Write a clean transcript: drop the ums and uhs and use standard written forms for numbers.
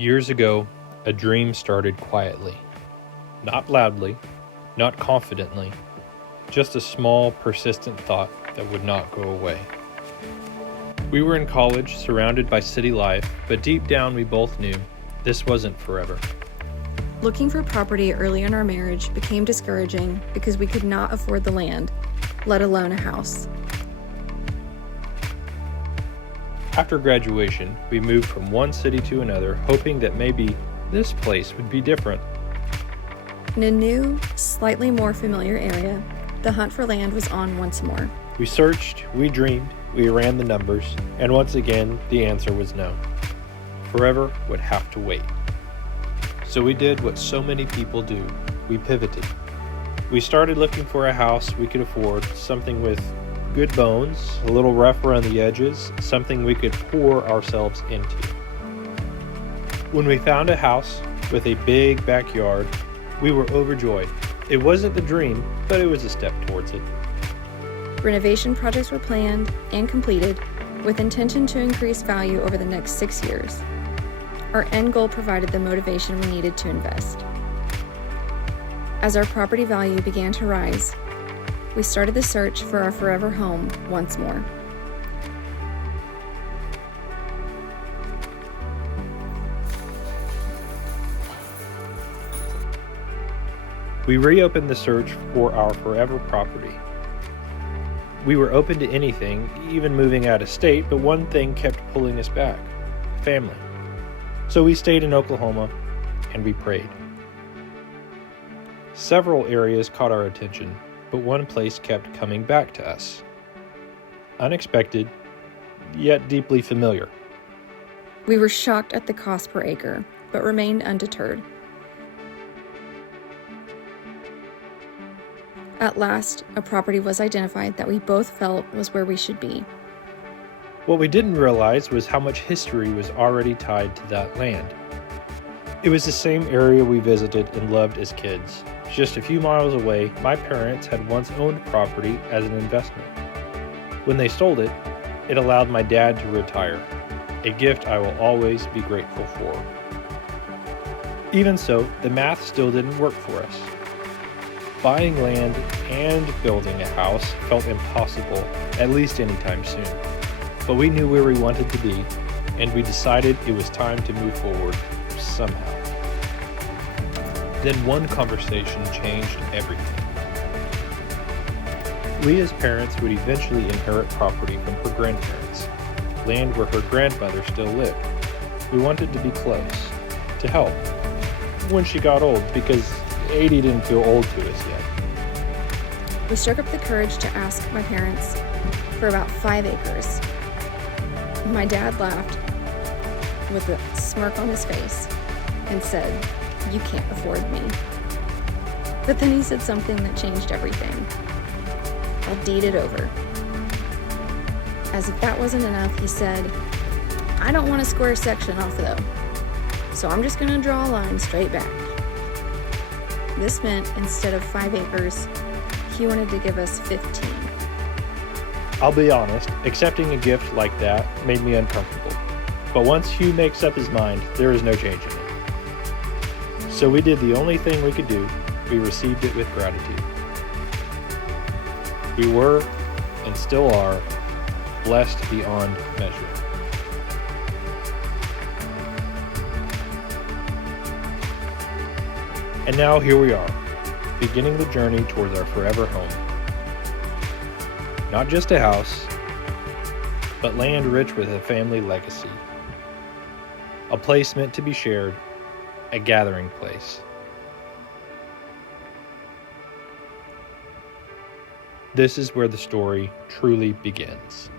Years ago, a dream started quietly. Not loudly, not confidently, just a small, persistent thought that would not go away. We were in college, surrounded by city life, but deep down we both knew this wasn't forever. Looking for property early in our marriage became discouraging because we could not afford the land, let alone a house. After graduation, we moved from one city to another, hoping that maybe this place would be different. In a new, slightly more familiar area, the hunt for land was on once more. We searched, we dreamed, we ran the numbers, and once again, the answer was no. Forever would have to wait. So we did what so many people do. We pivoted. We started looking for a house we could afford, something with good bones, a little rough around the edges, something we could pour ourselves into. When we found a house with a big backyard, we were overjoyed. It wasn't the dream, but it was a step towards it. Renovation projects were planned and completed with intention to increase value over the next 6 years. Our end goal provided the motivation we needed to invest. As our property value began to rise, we started the search for our forever home once more. We reopened the search for our forever property. We were open to anything, even moving out of state, but one thing kept pulling us back: family. So we stayed in Oklahoma and we prayed. Several areas caught our attention, but one place kept coming back to us. Unexpected, yet deeply familiar. We were shocked at the cost per acre, but remained undeterred. At last, a property was identified that we both felt was where we should be. What we didn't realize was how much history was already tied to that land. It was the same area we visited and loved as kids. Just a few miles away, my parents had once owned property as an investment. When they sold it, it allowed my dad to retire, a gift I will always be grateful for. Even so, the math still didn't work for us. Buying land and building a house felt impossible, at least anytime soon. But we knew where we wanted to be, and we decided it was time to move forward somehow. Then one conversation changed everything. Leah's parents would eventually inherit property from her grandparents, land where her grandmother still lived. We wanted to be close, to help, when she got old, because 80 didn't feel old to us yet. We struck up the courage to ask my parents for about 5 acres. My dad laughed with a smirk on his face and said, "You can't afford me." But then he said something that changed everything. "I'll deed it over." As if that wasn't enough, he said, "I don't want a square section off though, so I'm just going to draw a line straight back." This meant instead of 5 acres, he wanted to give us 15. I'll be honest, accepting a gift like that made me uncomfortable. But once Hugh makes up his mind, there is no changing it. So we did the only thing we could do. We received it with gratitude. We were, and still are, blessed beyond measure. And now here we are, beginning the journey towards our forever home. Not just a house, but land rich with a family legacy. A place meant to be shared, a gathering place. This is where the story truly begins.